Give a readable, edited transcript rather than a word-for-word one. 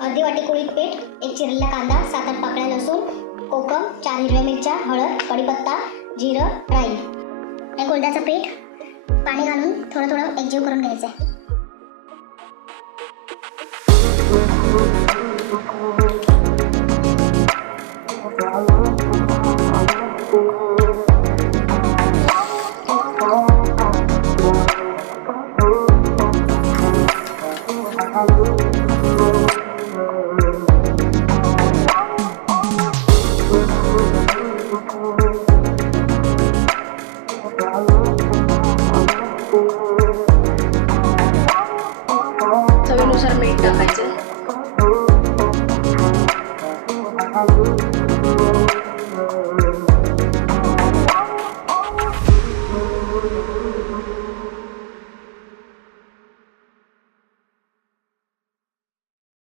अर्धी वाटी कुळीत पीठ, 1 चिरलेला कांदा, 7-8 पाकळ्या लसूण, कोकम, 4 हिरव्या मिरच्या, हळद, कढीपत्ता, जिरं, राई. हे कुळथाचं पीठ पाणी घालून थोडं एकजीव करून घ्यायचं आहे.